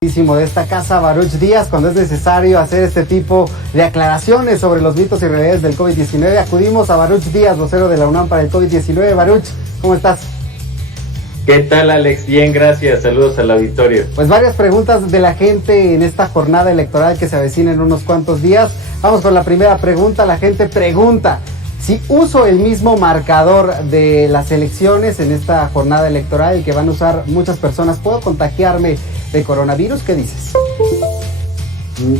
De esta casa, Baruch Díaz, cuando es necesario hacer este tipo de aclaraciones sobre los mitos y realidades del COVID-19, acudimos a Baruch Díaz, vocero de la UNAM para el COVID-19. Baruch, ¿cómo estás? ¿Qué tal, Alex? Bien, gracias. Saludos al auditorio. Pues varias preguntas de la gente en esta jornada electoral que se avecina en unos cuantos días. Vamos con la primera pregunta. La gente pregunta: si uso el mismo marcador de las elecciones en esta jornada electoral y que van a usar muchas personas, ¿puedo contagiarme de coronavirus? ¿Qué dices?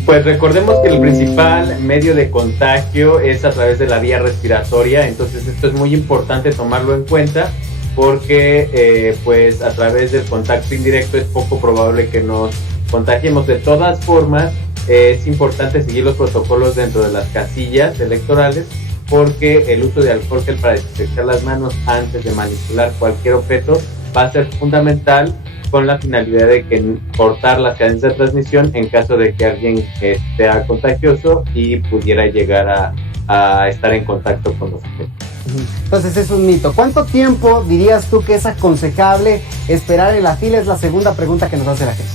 Pues recordemos que el principal medio de contagio es a través de la vía respiratoria, entonces esto es muy importante tomarlo en cuenta porque pues a través del contacto indirecto es poco probable que nos contagiemos. De todas formas, es importante seguir los protocolos dentro de las casillas electorales, porque el uso de alcohol gel para desinfectar las manos antes de manipular cualquier objeto va a ser fundamental, con la finalidad de cortar las cadenas de transmisión en caso de que alguien sea contagioso y pudiera llegar a estar en contacto con los objetos. Entonces es un mito. ¿Cuánto tiempo dirías tú que es aconsejable esperar en la fila? Es la segunda pregunta que nos hace la gente.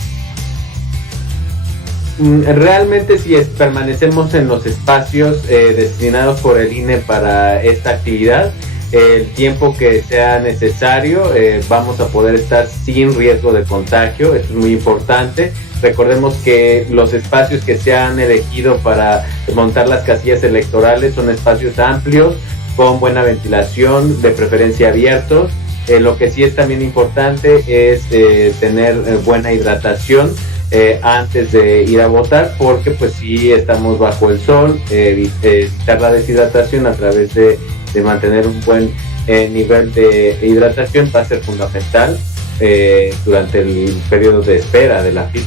Realmente, si permanecemos en los espacios destinados por el INE para esta actividad, el tiempo que sea necesario, vamos a poder estar sin riesgo de contagio. Esto es muy importante. Recordemos que los espacios que se han elegido para montar las casillas electorales son espacios amplios, con buena ventilación, de preferencia abiertos. Lo que sí es también importante es tener buena hidratación antes de ir a votar, porque pues si estamos bajo el sol, evitar la deshidratación a través de mantener un buen nivel de hidratación va a ser fundamental durante el periodo de espera de la fila.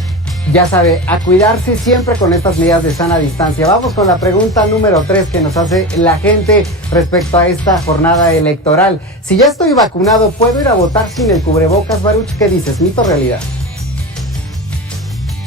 Ya sabe, a cuidarse siempre con estas medidas de sana distancia. Vamos con la pregunta número 3 que nos hace la gente respecto a esta jornada electoral. Si ya estoy vacunado, ¿puedo ir a votar sin el cubrebocas, Baruch? ¿Qué dices? ¿Mito o realidad?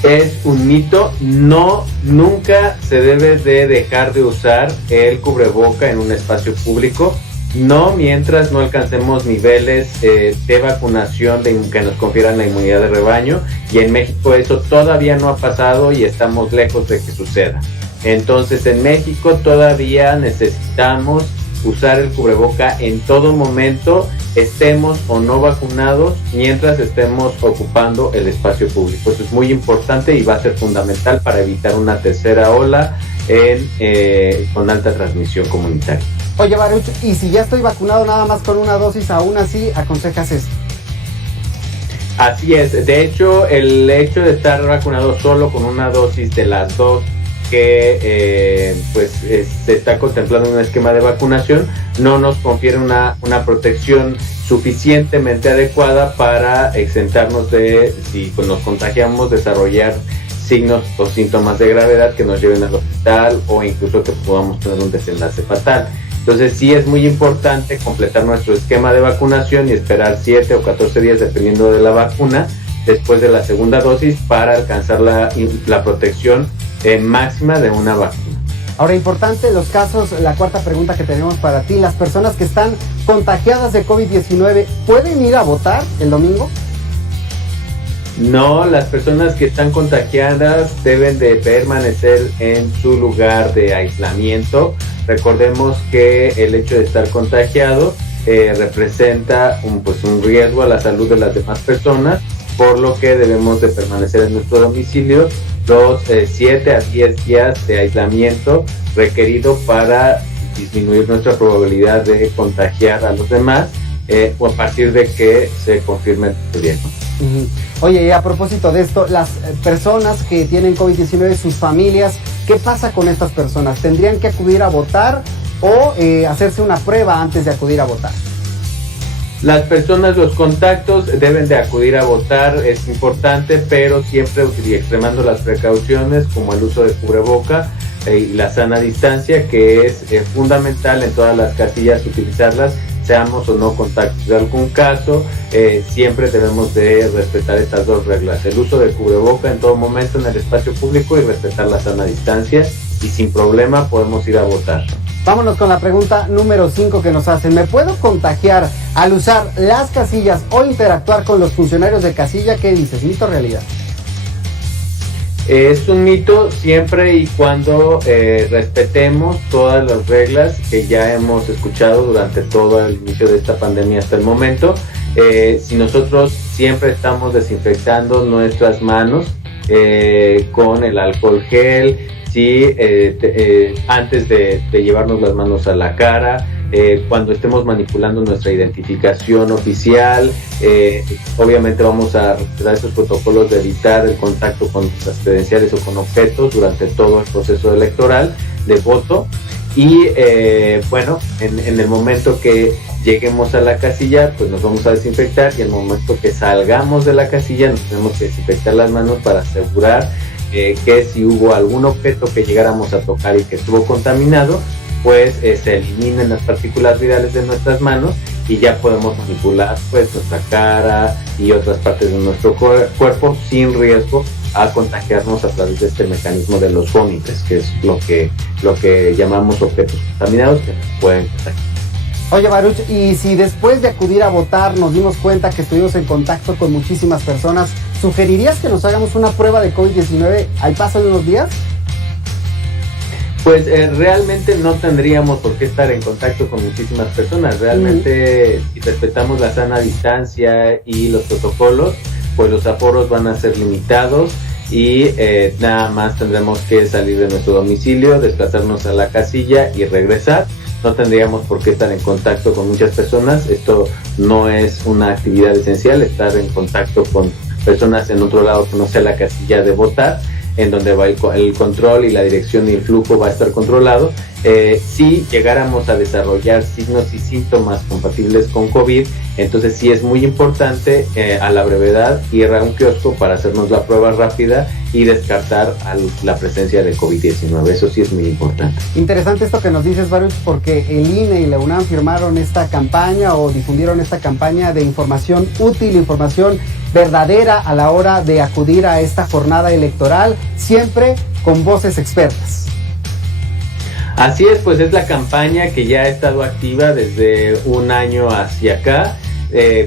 Es un mito. No, nunca se debe de dejar de usar el cubreboca en un espacio público, no mientras no alcancemos niveles de vacunación que nos confieran la inmunidad de rebaño, y en México eso todavía no ha pasado y estamos lejos de que suceda. Entonces en México todavía necesitamos usar el cubreboca en todo momento, estemos o no vacunados, mientras estemos ocupando el espacio público. Eso es muy importante y va a ser fundamental para evitar una tercera ola con alta transmisión comunitaria. Oye, Baruch, y si ya estoy vacunado nada más con una dosis, aún así aconsejas esto? Así es. De hecho, el hecho de estar vacunado solo con una dosis de las dos que se está contemplando en un esquema de vacunación no nos confiere una protección suficientemente adecuada para exentarnos de, si nos contagiamos, desarrollar signos o síntomas de gravedad que nos lleven al hospital o incluso que podamos tener un desenlace fatal. Entonces sí es muy importante completar nuestro esquema de vacunación y esperar 7 o 14 días, dependiendo de la vacuna, después de la segunda dosis, para alcanzar la protección máxima de una vacuna. Ahora, importante los casos, la cuarta pregunta que tenemos para ti: las personas que están contagiadas de COVID-19, ¿pueden ir a votar el domingo? No, las personas que están contagiadas deben de permanecer en su lugar de aislamiento. Recordemos que el hecho de estar contagiado representa un riesgo a la salud de las demás personas, por lo que debemos de permanecer en nuestro domicilio los 7 a 10 días de aislamiento requerido para disminuir nuestra probabilidad de contagiar a los demás o a partir de que se confirme el riesgo. Oye, y a propósito de esto, las personas que tienen COVID-19, sus familias, ¿qué pasa con estas personas? ¿Tendrían que acudir a votar o hacerse una prueba antes de acudir a votar? Las personas, los contactos deben de acudir a votar, es importante, pero siempre extremando las precauciones como el uso de cubreboca y la sana distancia, que es fundamental en todas las casillas utilizarlas, seamos o no contactos de algún caso. Siempre debemos de respetar estas dos reglas: el uso de cubreboca en todo momento en el espacio público y respetar la sana distancia, y sin problema podemos ir a votar. Vámonos con la pregunta número 5 que nos hacen. ¿Me puedo contagiar al usar las casillas o interactuar con los funcionarios de casilla? ¿Qué dices? ¿Mito o realidad? Es un mito siempre y cuando respetemos todas las reglas que ya hemos escuchado durante todo el inicio de esta pandemia hasta el momento. Si nosotros siempre estamos desinfectando nuestras manos con el alcohol gel, antes de llevarnos las manos a la cara, cuando estemos manipulando nuestra identificación oficial, obviamente vamos a respetar esos protocolos de evitar el contacto con nuestras credenciales o con objetos durante todo el proceso electoral de voto. Y en el momento que lleguemos a la casilla, pues nos vamos a desinfectar, y en el momento que salgamos de la casilla nos tenemos que desinfectar las manos para asegurar que si hubo algún objeto que llegáramos a tocar y que estuvo contaminado, pues se eliminen las partículas virales de nuestras manos y ya podemos manipular pues nuestra cara y otras partes de nuestro cuerpo sin riesgo a contagiarnos a través de este mecanismo de los fomites, que es lo que llamamos objetos contaminados que nos pueden contagiar. Oye, Baruch, y si después de acudir a votar nos dimos cuenta que estuvimos en contacto con muchísimas personas, ¿sugerirías que nos hagamos una prueba de COVID-19 al paso de unos días? Pues realmente no tendríamos por qué estar en contacto con muchísimas personas. Realmente, si respetamos la sana distancia y los protocolos, pues los aforos van a ser limitados y nada más tendremos que salir de nuestro domicilio, desplazarnos a la casilla y regresar. No tendríamos por qué estar en contacto con muchas personas. Esto no es una actividad esencial, estar en contacto con personas en otro lado que no sea la casilla de votar, en donde va el control y la dirección y el flujo va a estar controlado. Si llegáramos a desarrollar signos y síntomas compatibles con COVID, entonces sí es muy importante a la brevedad ir a un kiosco para hacernos la prueba rápida y descartar la presencia de COVID-19. Eso sí es muy importante. Interesante esto que nos dices, Baruch, porque el INE y la UNAM firmaron esta campaña o difundieron esta campaña de información útil, información verdadera a la hora de acudir a esta jornada electoral, siempre con voces expertas. Así es, pues es la campaña que ya ha estado activa desde un año hacia acá,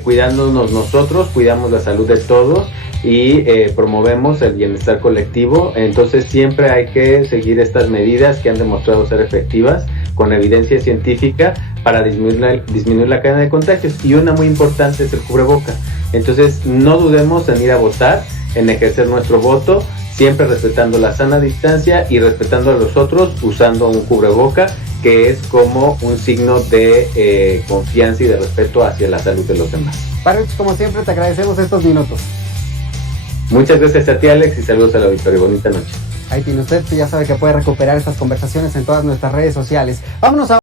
cuidándonos nosotros, cuidamos la salud de todos y promovemos el bienestar colectivo. Entonces siempre hay que seguir estas medidas que han demostrado ser efectivas con evidencia científica para disminuir la cadena de contagios, y una muy importante es el cubreboca. Entonces no dudemos en ir a votar, en ejercer nuestro voto, siempre respetando la sana distancia y respetando a los otros, usando un cubreboca, que es como un signo de confianza y de respeto hacia la salud de los demás. Baruch, como siempre, te agradecemos estos minutos. Muchas gracias a ti, Alex, y saludos al auditorio. Bonita noche. Ahí tiene usted, ya sabe que puede recuperar estas conversaciones en todas nuestras redes sociales. Vámonos a